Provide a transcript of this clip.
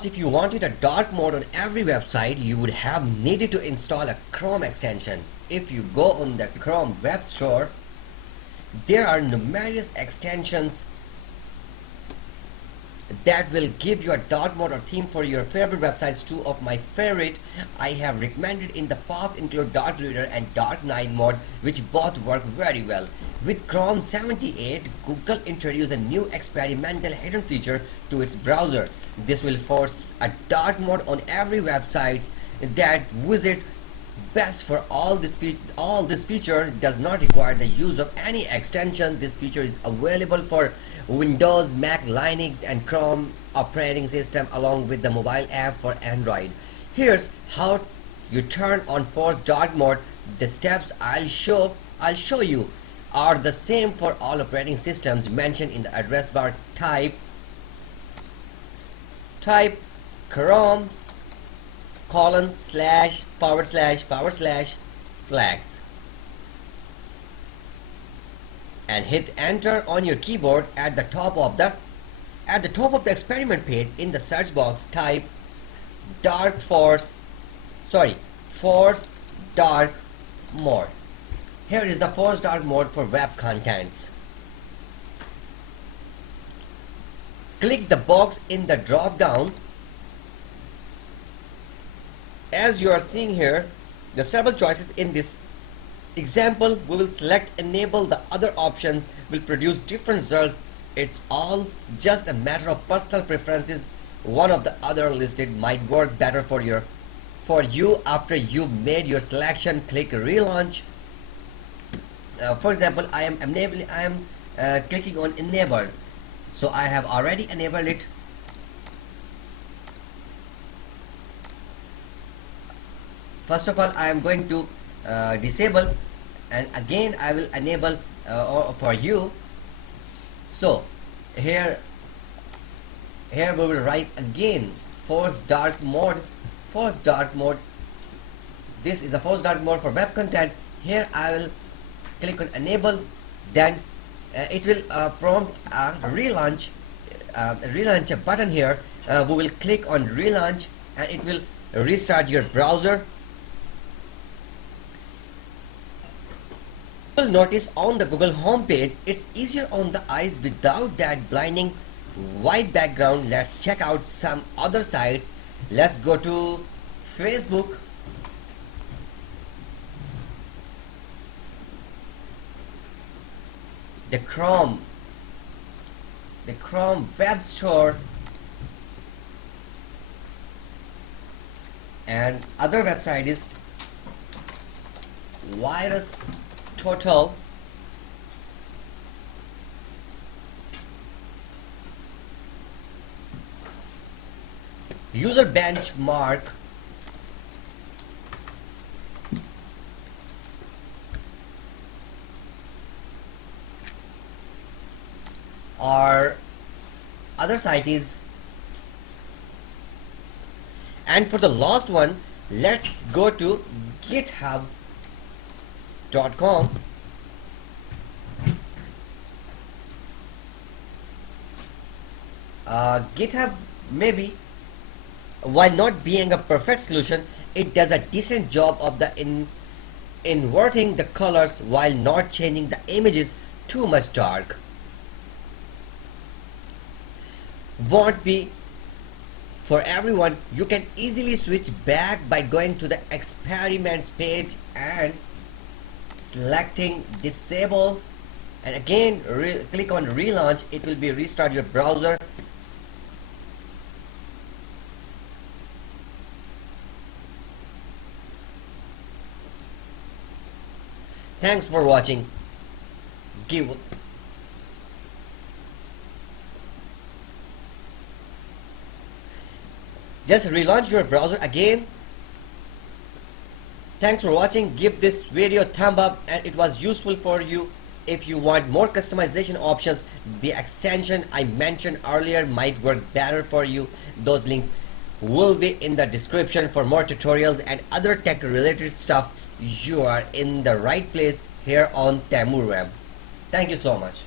course, if you wanted a dark mode on every website, you would have needed to install a Chrome extension. If you go on the Chrome web store, there are numerous extensions that will give you a dark mode or theme for your favorite websites. Two of my favorite I have recommended in the past include Dark Reader and Dark Knight mode, which both work very well. With Chrome 78, Google introduced a new experimental hidden feature to its browser. This will force a dark mode on every website that visit best for all this feature does not require the use of any extension. This feature is available for Windows, Mac, Linux and Chrome operating system along with the mobile app for Android. Here's how you turn on force dark mode. The steps I'll show you are the same for all operating systems mentioned in the address bar. Type Chrome ///flags and hit enter on your keyboard. At the top of the experiment page in the search box, type force dark mode. Here is the force dark mode for web contents. Click the box in the drop down. As you are seeing here, there are several choices in this example. We will select enable. The other options will produce different results. It's all just a matter of personal preferences. One of the other listed might work better for you after you've made your selection. Click relaunch. For example, I am clicking on enable, so I have already enabled it. First of all, I am going to disable, and again I will enable for you. So here we will write again force dark mode. This is a force dark mode for web content. Here I will click on enable. Then it will prompt a relaunch button. Here we will click on relaunch and it will restart your browser. You will notice on the Google home page it's easier on the eyes without that blinding white background. Let's check out some other sites. Let's go to Facebook. The Chrome web store and other website is Virus Total. User Benchmark. Or other site is, and for the last one, let's go to github.com. GitHub, maybe while not being a perfect solution, it does a decent job of the inverting the colors while not changing the images too much dark. Won't be for everyone. You can easily switch back by going to the experiments page and selecting disable, and again click on relaunch. It will be restart your browser. Thanks for watching. Just relaunch your browser again. Thanks for watching. Give this video a thumb up and it was useful for you. If you want more customization options, the extension I mentioned earlier might work better for you. Those links will be in the description. For more tutorials and other tech related stuff, you are in the right place here on TemurWeb. Thank you so much.